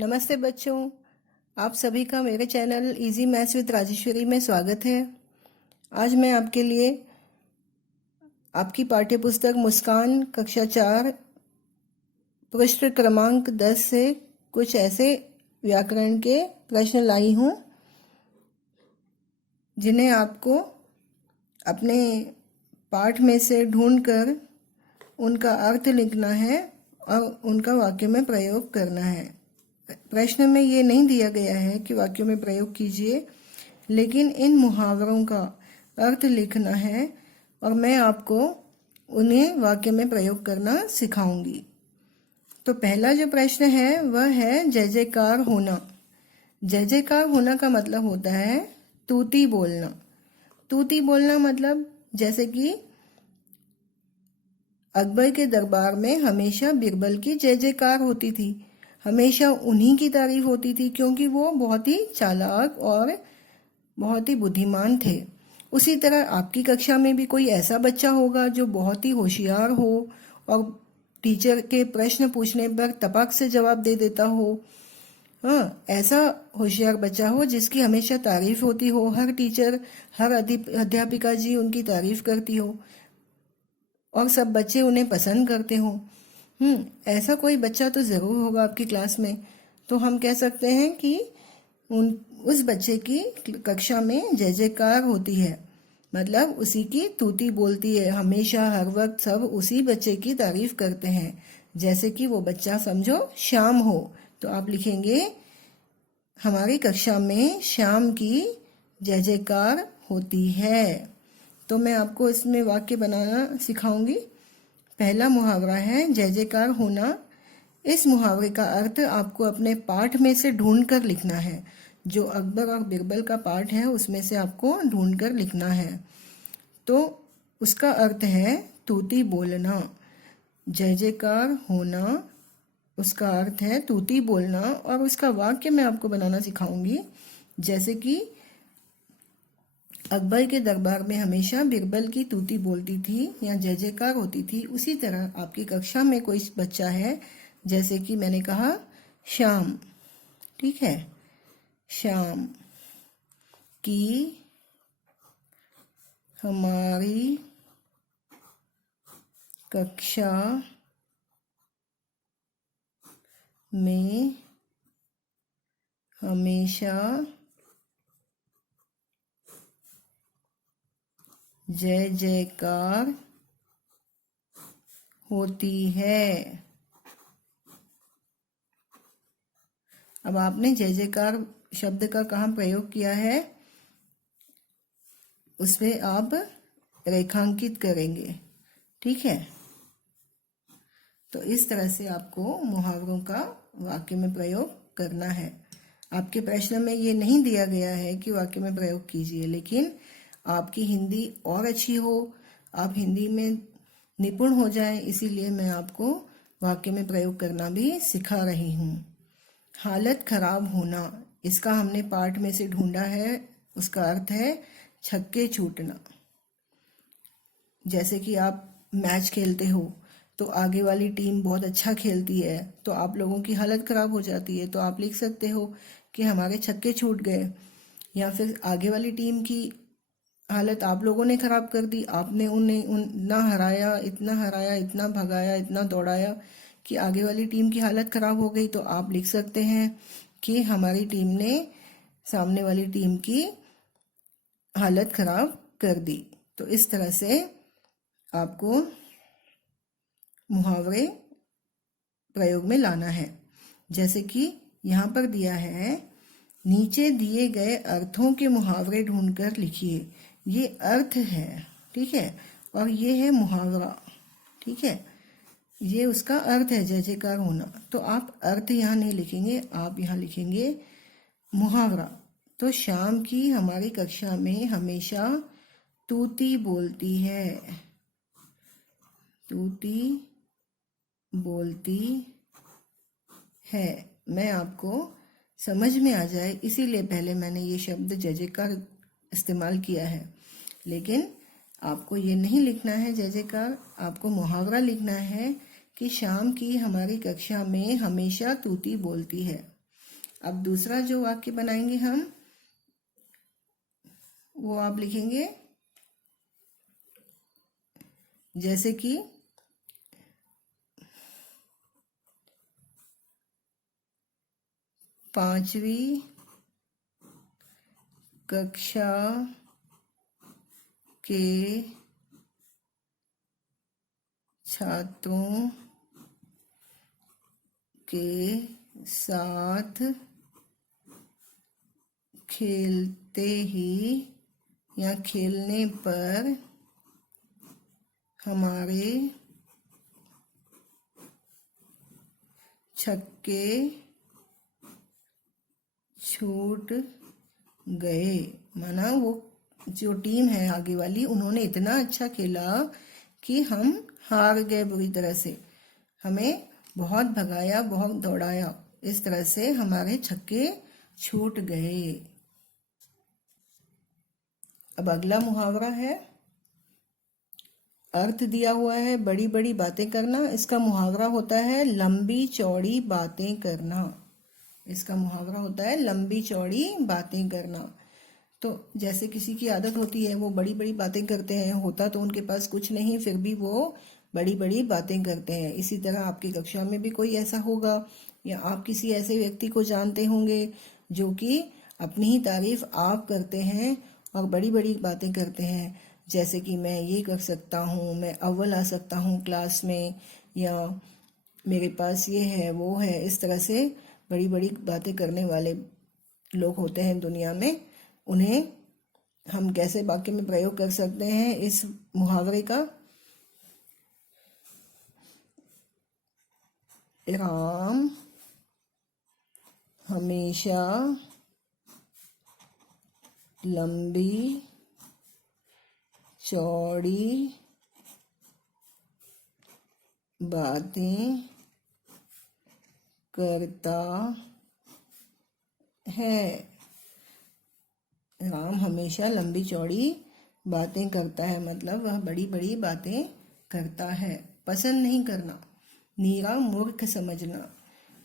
नमस्ते बच्चों, आप सभी का मेरे channel easy maths with Rajeshwari में स्वागत है। आज मैं आपके लिए आपकी पाठ्यपुस्तक मुस्कान कक्षा 4 पृष्ठ क्रमांक 10 से कुछ ऐसे व्याकरण के प्रश्न लाई हूँ जिन्हें आपको अपने पाठ में से ढूंढकर उनका अर्थ लिखना है और उनका वाक्य में प्रयोग करना है। प्रश्न में ये नहीं दिया गया है कि वाक्यों में प्रयोग कीजिए, लेकिन इन मुहावरों का अर्थ लिखना है और मैं आपको उन्हें वाक्य में प्रयोग करना सिखाऊंगी। तो पहला जो प्रश्न है वह है जय जयकार होना। जय जयकार होना का मतलब होता है तूती बोलना। तूती बोलना मतलब जैसे कि अकबर के दरबार में हमेशा बीरबल की जय जयकार होती थी, हमेशा उन्हीं की तारीफ होती थी क्योंकि वो बहुत ही चालाक और बहुत ही बुद्धिमान थे। उसी तरह आपकी कक्षा में भी कोई ऐसा बच्चा होगा जो बहुत ही होशियार हो और टीचर के प्रश्न पूछने पर तपक से जवाब दे देता हो। हाँ, ऐसा होशियार बच्चा हो जिसकी हमेशा तारीफ होती हो, हर टीचर हर अध्यापिका जी उनकी तारीफ करती हो और सब बच्चे उन्हें पसंद करते हो। ऐसा कोई बच्चा तो ज़रूर होगा आपकी क्लास में। तो हम कह सकते हैं कि उस बच्चे की कक्षा में जय जयकार होती है, मतलब उसी की तूती बोलती है। हमेशा हर वक्त सब उसी बच्चे की तारीफ करते हैं। जैसे कि वो बच्चा समझो श्याम हो, तो आप लिखेंगे हमारी कक्षा में श्याम की जय जयकार होती है। तो मैं आपको इसमें वाक्य बनाना सिखाऊंगी। पहला मुहावरा है जय जयकार होना। इस मुहावरे का अर्थ आपको अपने पाठ में से ढूंढकर लिखना है। जो अकबर और बीरबल का पाठ है उसमें से आपको ढूंढकर लिखना है। तो उसका अर्थ है तूती बोलना। जय जयकार होना उसका अर्थ है तूती बोलना, और उसका वाक्य मैं आपको बनाना सिखाऊंगी। जैसे कि अकबर के दरबार में हमेशा बीरबल की तूती बोलती थी या जय जयकार होती थी, उसी तरह आपकी कक्षा में कोई बच्चा है, जैसे कि मैंने कहा श्याम, ठीक है, श्याम की हमारी कक्षा में हमेशा जय जयकार होती है। अब आपने जय जयकार शब्द का कहाँ प्रयोग किया है उसमें आप रेखांकित करेंगे, ठीक है। तो इस तरह से आपको मुहावरों का वाक्य में प्रयोग करना है। आपके प्रश्न में ये नहीं दिया गया है कि वाक्य में प्रयोग कीजिए, लेकिन आपकी हिंदी और अच्छी हो, आप हिंदी में निपुण हो जाएं, इसीलिए मैं आपको वाक्य में प्रयोग करना भी सिखा रही हूँ। हालत खराब होना, इसका हमने पाठ में से ढूंढा है। उसका अर्थ है छक्के छूटना। जैसे कि आप मैच खेलते हो तो आगे वाली टीम बहुत अच्छा खेलती है तो आप लोगों की हालत खराब हो जाती है, तो आप लिख सकते हो कि हमारे छक्के छूट गए। या फिर आगे वाली टीम की हालत आप लोगों ने खराब कर दी, आपने इतना हराया, इतना भगाया, इतना दौड़ाया कि आगे वाली टीम की हालत खराब हो गई। तो आप लिख सकते हैं कि हमारी टीम ने सामने वाली टीम की हालत खराब कर दी। तो इस तरह से आपको मुहावरे प्रयोग में लाना है। जैसे कि यहाँ पर दिया है, नीचे दिए गए अर्थों के मुहावरे ढूंढकर लिखिए। ये अर्थ है, ठीक है, और ये है मुहावरा, ठीक है। ये उसका अर्थ है जय जयकार होना। तो आप अर्थ यहाँ नहीं लिखेंगे, आप यहाँ लिखेंगे मुहावरा। तो शाम की हमारी कक्षा में हमेशा तूती बोलती है, तूती बोलती है। मैं आपको समझ में आ जाए इसीलिए पहले मैंने ये शब्द जय जयकार इस्तेमाल किया है, लेकिन आपको ये नहीं लिखना है जय जयकार, आपको मुहावरा लिखना है कि शाम की हमारी कक्षा में हमेशा तूती बोलती है। अब दूसरा जो वाक्य बनाएंगे हम, वो आप लिखेंगे जैसे कि 5वीं कक्षा के छात्रों के साथ खेलते ही या खेलने पर हमारे छक्के छूट गए। माना वो जो टीम है आगे वाली, उन्होंने इतना अच्छा खेला कि हम हार गए बुरी तरह से। हमें बहुत भगाया, बहुत दौड़ाया, इस तरह से हमारे छक्के छूट गए। अब अगला मुहावरा है, अर्थ दिया हुआ है बड़ी बड़ी बातें करना। इसका मुहावरा होता है लंबी चौड़ी बातें करना। इसका मुहावरा होता है लंबी चौड़ी बातें करना। तो जैसे किसी की आदत होती है, वो बड़ी बड़ी बातें करते हैं, होता तो उनके पास कुछ नहीं, फिर भी वो बड़ी बड़ी बातें करते हैं। इसी तरह आपकी कक्षा में भी कोई ऐसा होगा, या आप किसी ऐसे व्यक्ति को जानते होंगे जो कि अपनी ही तारीफ आप करते हैं और बड़ी बड़ी बातें करते हैं, जैसे कि मैं ये कर सकता हूँ, मैं अव्वल आ सकता हूँ क्लास में, या मेरे पास ये है वो है। इस तरह से बड़ी बड़ी बातें करने वाले लोग होते हैं दुनिया में। उन्हें हम कैसे वाक्य में प्रयोग कर सकते हैं इस मुहावरे का, राम हमेशा लंबी चौड़ी बातें करता है। राम हमेशा लंबी चौड़ी बातें करता है, मतलब वह बड़ी बड़ी बातें करता है। पसंद नहीं करना, नीरा मूर्ख समझना।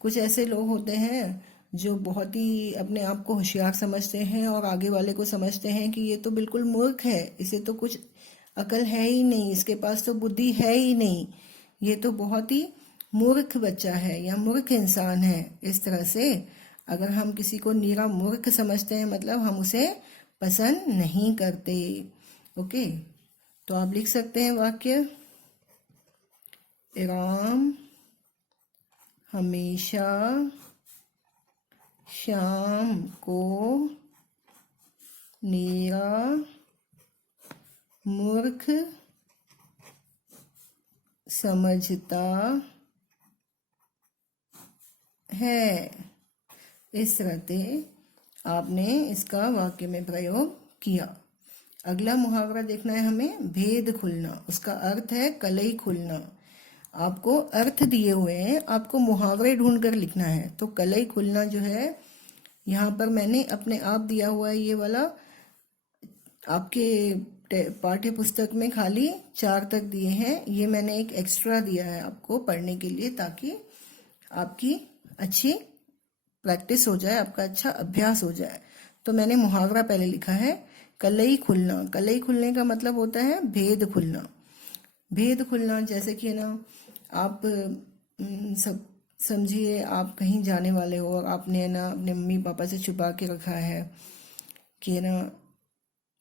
कुछ ऐसे लोग होते हैं जो बहुत ही अपने आप को होशियार समझते हैं और आगे वाले को समझते हैं कि ये तो बिल्कुल मूर्ख है, इसे तो कुछ अकल है ही नहीं, इसके पास तो बुद्धि है ही नहीं, ये तो बहुत ही मूर्ख बच्चा है या मूर्ख इंसान है। इस तरह से अगर हम किसी को नीरा मूर्ख समझते हैं, मतलब हम उसे पसंद नहीं करते। ओके, तो आप लिख सकते हैं वाक्य, राम हमेशा शाम को नीरा मूर्ख समझता है। इस तरह से आपने इसका वाक्य में प्रयोग किया। अगला मुहावरा देखना है हमें, भेद खुलना। उसका अर्थ है कलई खुलना। आपको अर्थ दिए हुए हैं, आपको मुहावरे ढूंढ कर लिखना है। तो कलई खुलना जो है, यहाँ पर मैंने अपने आप दिया हुआ है ये वाला, आपके पाठ्य पुस्तक में खाली 4 तक दिए हैं, ये मैंने एक एक्स्ट्रा दिया है आपको पढ़ने के लिए, ताकि आपकी अच्छी प्रैक्टिस हो जाए, आपका अच्छा अभ्यास हो जाए। तो मैंने मुहावरा पहले लिखा है कलई खुलना। कलई खुलने का मतलब होता है भेद खुलना। भेद खुलना जैसे कि ना, आप सब समझिए, आप कहीं जाने वाले हो और आपने ना अपने मम्मी पापा से छुपा के रखा है कि ना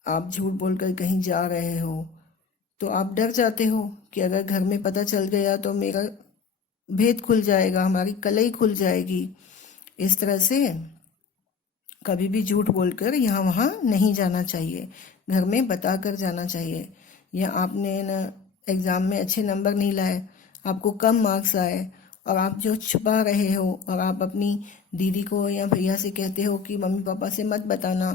आप झूठ बोलकर कहीं जा रहे हो, तो आप डर जाते हो कि अगर घर में पता चल गया तो मेरा भेद खुल जाएगा, हमारी कलई खुल जाएगी। इस तरह से कभी भी झूठ बोलकर यहाँ वहाँ नहीं जाना चाहिए, घर में बता कर जाना चाहिए। या आपने ना एग्ज़ाम में अच्छे नंबर नहीं लाए, आपको कम मार्क्स आए, और आप जो छुपा रहे हो और आप अपनी दीदी को या भैया से कहते हो कि मम्मी पापा से मत बताना,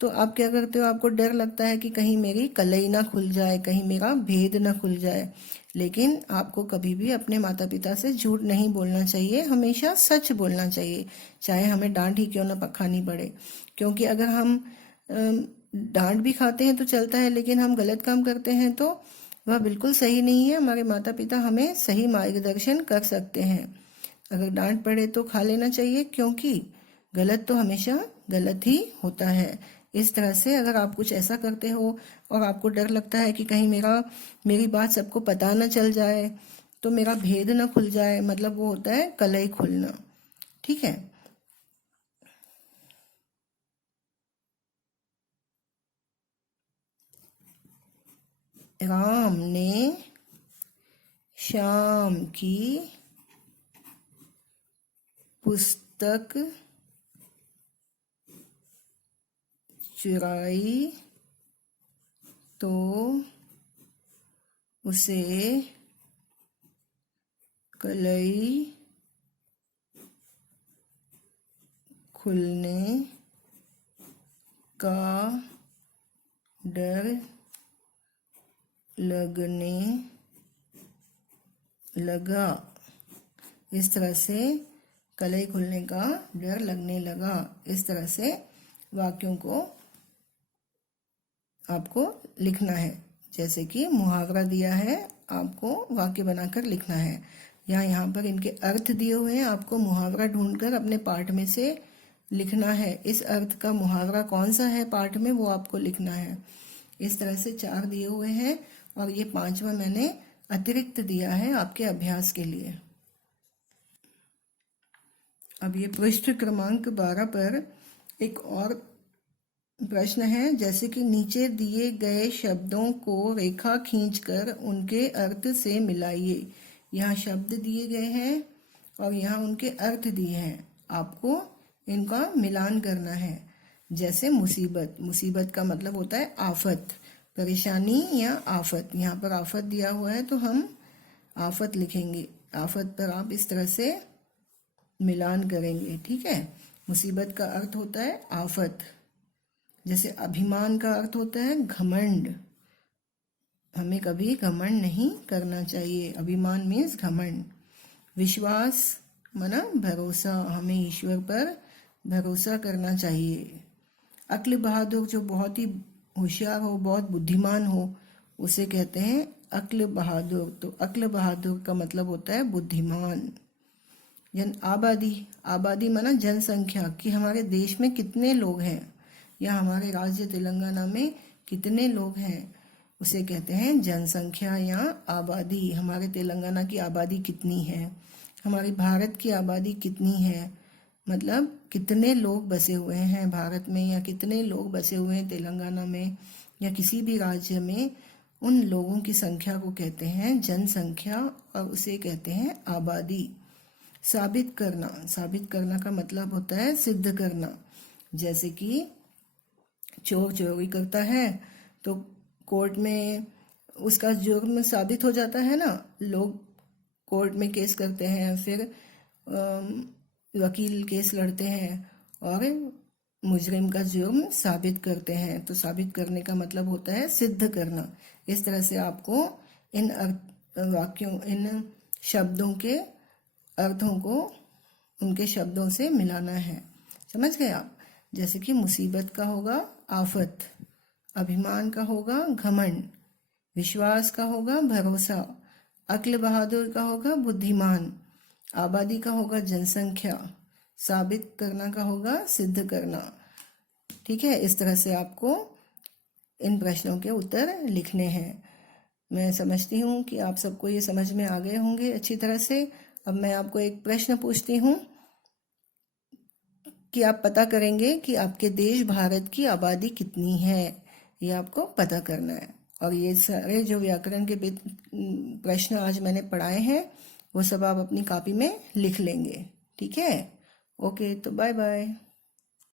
तो आप क्या करते हो, आपको डर लगता है कि कहीं मेरी कलई ना खुल जाए, कहीं मेरा भेद ना खुल जाए। लेकिन आपको कभी भी अपने माता पिता से झूठ नहीं बोलना चाहिए, हमेशा सच बोलना चाहिए, चाहे हमें डांट ही क्यों ना खानी पड़े। क्योंकि अगर हम डांट भी खाते हैं तो चलता है, लेकिन हम गलत काम करते हैं तो वह बिल्कुल सही नहीं है। हमारे माता पिता हमें सही मार्गदर्शन कर सकते हैं। अगर डांट पड़े तो खा लेना चाहिए, क्योंकि गलत तो हमेशा गलत ही होता है। इस तरह से अगर आप कुछ ऐसा करते हो और आपको डर लगता है कि कहीं मेरी बात सबको पता न चल जाए, तो मेरा भेद न खुल जाए, मतलब वो होता है कलई खुलना। ठीक है। राम ने श्याम की पुस्तक चुराई तो उसे कलई खुलने का डर लगने लगा। इस तरह से कलई खुलने का डर लगने लगा। इस तरह से वाक्यों को आपको लिखना है। जैसे कि मुहावरा दिया है, आपको वाक्य बनाकर लिखना है। यहाँ पर इनके अर्थ दिए हुए हैं, आपको मुहावरा ढूंढकर अपने पाठ में से लिखना है। इस अर्थ का मुहावरा कौन सा है पाठ में, वो आपको लिखना है। इस तरह से 4 दिए हुए हैं और ये 5वां मैंने अतिरिक्त दिया है आपके अभ्यास के लिए। अब ये पृष्ठ क्रमांक 12 पर एक और प्रश्न है। जैसे कि नीचे दिए गए शब्दों को रेखा खींचकर उनके अर्थ से मिलाइए। यहाँ शब्द दिए गए हैं और यहाँ उनके अर्थ दिए हैं, आपको इनका मिलान करना है। जैसे मुसीबत, मुसीबत का मतलब होता है आफत, परेशानी या आफत। यहाँ पर आफत दिया हुआ है तो हम आफत लिखेंगे। आफत पर आप इस तरह से मिलान करेंगे। ठीक है। मुसीबत का अर्थ होता है आफत। जैसे अभिमान का अर्थ होता है घमंड, हमें कभी घमंड नहीं करना चाहिए। अभिमान मीन्स घमंड। विश्वास माना भरोसा, हमें ईश्वर पर भरोसा करना चाहिए। अक्ल बहादुर, जो बहुत ही होशियार हो, बहुत बुद्धिमान हो, उसे कहते हैं अक्ल बहादुर। तो अक्ल बहादुर का मतलब होता है बुद्धिमान। जन आबादी, आबादी माना जनसंख्या, कि हमारे देश में कितने लोग हैं या हमारे राज्य तेलंगाना में कितने लोग हैं, उसे कहते हैं जनसंख्या या आबादी। हमारे तेलंगाना की आबादी कितनी है, हमारे भारत की आबादी कितनी है, मतलब कितने लोग बसे हुए हैं भारत में या कितने लोग बसे हुए हैं तेलंगाना में या किसी भी राज्य में, उन लोगों की संख्या को कहते हैं जनसंख्या और उसे कहते हैं आबादी। साबित करना, साबित करना का मतलब होता है सिद्ध करना। जैसे कि चोर चोरी करता है तो कोर्ट में उसका जुर्म साबित हो जाता है ना, लोग कोर्ट में केस करते हैं, फिर वकील केस लड़ते हैं और मुजरिम का जुर्म साबित करते हैं। तो साबित करने का मतलब होता है सिद्ध करना। इस तरह से आपको इन वाक्यों, इन शब्दों के अर्थों को उनके शब्दों से मिलाना है। समझ गए आप। जैसे कि मुसीबत का होगा आफत, अभिमान का होगा घमंड, विश्वास का होगा भरोसा, अक्ल बहादुर का होगा बुद्धिमान, आबादी का होगा जनसंख्या, साबित करना का होगा सिद्ध करना। ठीक है। इस तरह से आपको इन प्रश्नों के उत्तर लिखने हैं। मैं समझती हूँ कि आप सबको ये समझ में आ गए होंगे अच्छी तरह से। अब मैं आपको एक प्रश्न पूछती हूँ कि आप पता करेंगे कि आपके देश भारत की आबादी कितनी है, ये आपको पता करना है। और ये सारे जो व्याकरण के प्रश्न आज मैंने पढ़ाए हैं वो सब आप अपनी कॉपी में लिख लेंगे। ठीक है। ओके, तो बाय बाय।